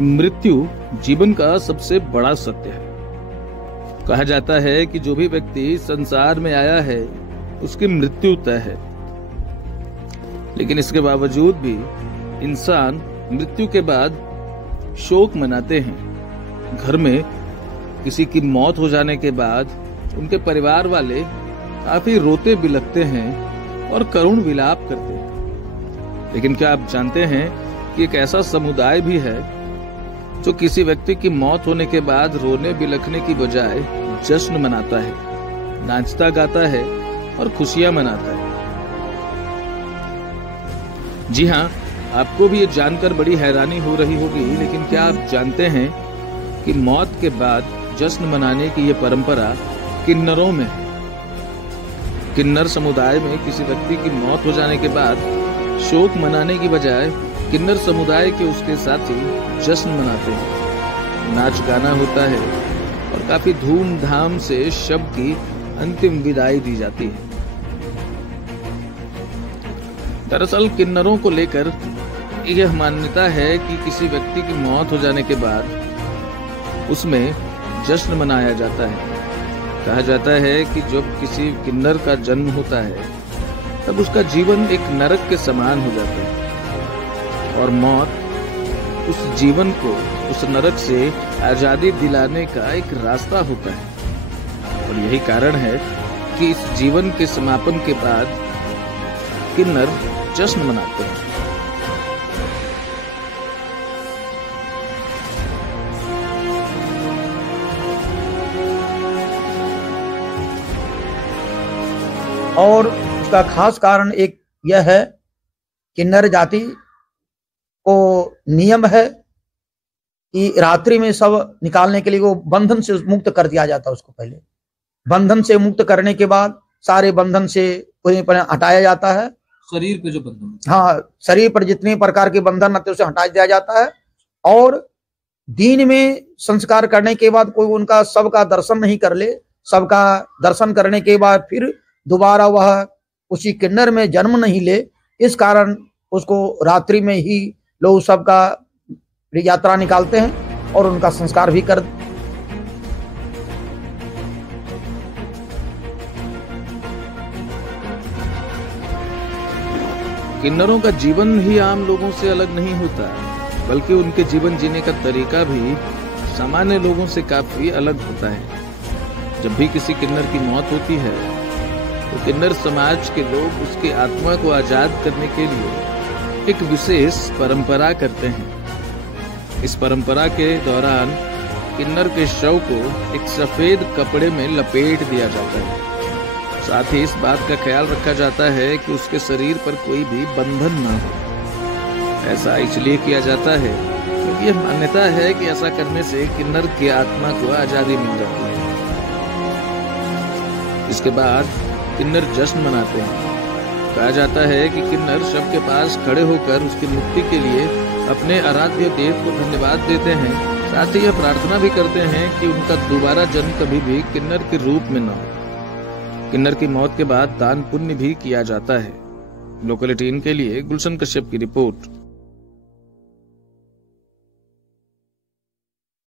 मृत्यु जीवन का सबसे बड़ा सत्य है। कहा जाता है कि जो भी व्यक्ति संसार में आया है उसकी मृत्यु तय है, लेकिन इसके बावजूद भी इंसान मृत्यु के बाद शोक मनाते हैं। घर में किसी की मौत हो जाने के बाद उनके परिवार वाले काफी रोते बिलखते हैं और करुण विलाप करते हैं। लेकिन क्या आप जानते हैं कि एक ऐसा समुदाय भी है जो किसी व्यक्ति की मौत होने के बाद रोने बिलखने की बजाय जश्न मनाता है, नाचता गाता है और खुशियां मनाता है। जी हाँ, आपको भी ये जानकर बड़ी हैरानी हो रही होगी, लेकिन क्या आप जानते हैं कि मौत के बाद जश्न मनाने की ये परंपरा किन्नरों में है। किन्नर समुदाय में किसी व्यक्ति की मौत हो जाने के बाद शोक मनाने की बजाय किन्नर समुदाय के उसके साथी जश्न मनाते हैं, नाच गाना होता है और काफी धूमधाम से शव की अंतिम विदाई दी जाती है। दरअसल किन्नरों को लेकर यह मान्यता है कि किसी व्यक्ति की मौत हो जाने के बाद उसमें जश्न मनाया जाता है। कहा जाता है कि जब किसी किन्नर का जन्म होता है तब उसका जीवन एक नरक के समान हो जाता है और मौत उस जीवन को उस नरक से आजादी दिलाने का एक रास्ता होता है। और यही कारण है कि इस जीवन के समापन के बाद किन्नर जश्न मनाते हैं। और उसका खास कारण एक यह है, किन्नर जाति को नियम है कि रात्रि में सब निकालने के लिए वो बंधन से मुक्त कर दिया जाता है। उसको पहले बंधन से मुक्त करने के बाद सारे बंधन से हटाया जाता है। शरीर पे जो बंधन, हाँ, शरीर पर जितने प्रकार के बंधन आते हैं उसे हटा दिया जाता है। और दिन में संस्कार करने के बाद कोई उनका सबका दर्शन नहीं कर ले। सबका दर्शन करने के बाद फिर दोबारा वह उसी किन्नर में जन्म नहीं ले, इस कारण उसको रात्रि में ही लोग सबका यात्रा निकालते हैं और उनका संस्कार भी कर। किन्नरों का जीवन ही आम लोगों से अलग नहीं होता, बल्कि उनके जीवन जीने का तरीका भी सामान्य लोगों से काफी अलग होता है। जब भी किसी किन्नर की मौत होती है तो किन्नर समाज के लोग उसकी आत्मा को आजाद करने के लिए एक विशेष परंपरा करते हैं। इस परंपरा के दौरान किन्नर के शव को एक सफेद कपड़े में लपेट दिया जाता है। साथ ही इस बात का ख्याल रखा जाता है कि उसके शरीर पर कोई भी बंधन न हो। ऐसा इसलिए किया जाता है क्योंकि यह मान्यता है कि ऐसा करने से किन्नर की आत्मा को आजादी मिल जाती है। इसके बाद किन्नर जश्न मनाते हैं। कहा जाता है कि किन्नर शव के पास खड़े होकर उसकी मुक्ति के लिए अपने आराध्य देव को धन्यवाद देते हैं। साथ ही यह प्रार्थना भी करते हैं कि उनका दोबारा जन्म कभी भी किन्नर के रूप में न हो। किन्नर की मौत के बाद दान पुण्य भी किया जाता है। लोकल 18 के लिए गुलशन कश्यप की रिपोर्ट।